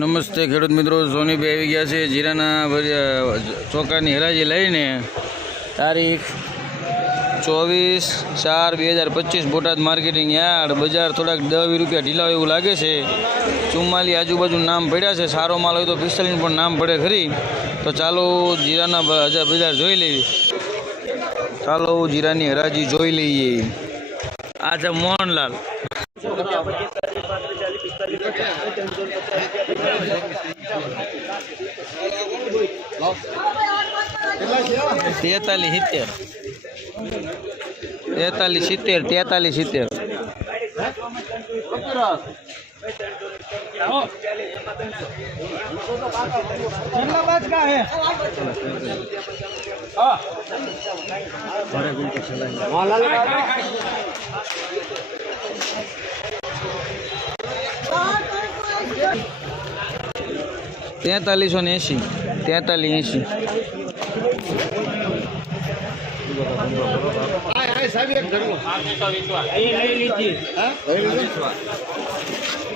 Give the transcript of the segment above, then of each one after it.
નમસ્તે ખેડૂત મિત્રો સોનીભાઈ આવી ગયા છે જીરાના ચોકાની હરાજી લઈને તારીખ ચોવીસ ચાર બે હજાર પચીસ બોટાદ માર્કેટિંગ યાર્ડ બજાર થોડાક દસ રૂપિયા ઢીલા એવું લાગે છે ચુમ્માલી આજુબાજુ નામ પડ્યા છે સારો માલ હોય તો પિસ્તાલીસ પણ નામ પડે ખરી તો ચાલો જીરાના હજાર બજાર જોઈ લઈએ ચાલો જીરાની હરાજી જોઈ લઈએ આ છે મોહનલાલ तेतालीस सितर तेतालीस सितर तेतालीस सितर है તેતાલીસો ને એસી તેતાલીસ એંશી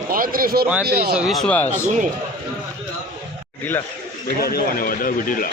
પાંત્રીસો વિશ્વાસ ઢીલા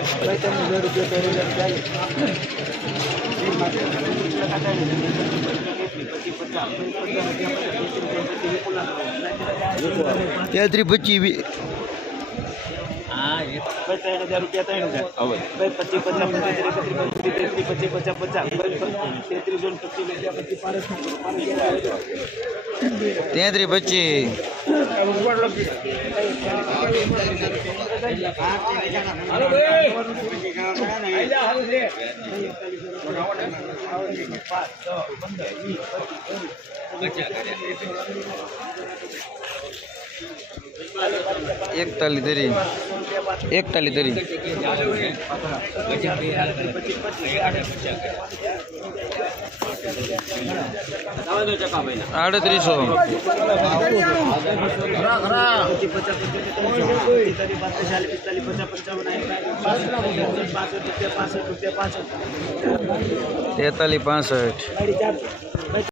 ભાઈ તમે હજાર રૂપિયા પહેરી ભાઈ ત્રણ હજાર રૂપિયા ત્રણ હજાર ભાઈ પચીસ પચાસ પચીસ ત્રીસ એકત્રીસ પચીસ પચાસ પચાસ તેત્રીસ જોન પચીસ રૂપિયા પચીસ પારસ તેત્રી પચીસ બચ્યા કર્યા एक ताली तेरी एक ताली तेरी साढ़े त्री सौ तैताली पांच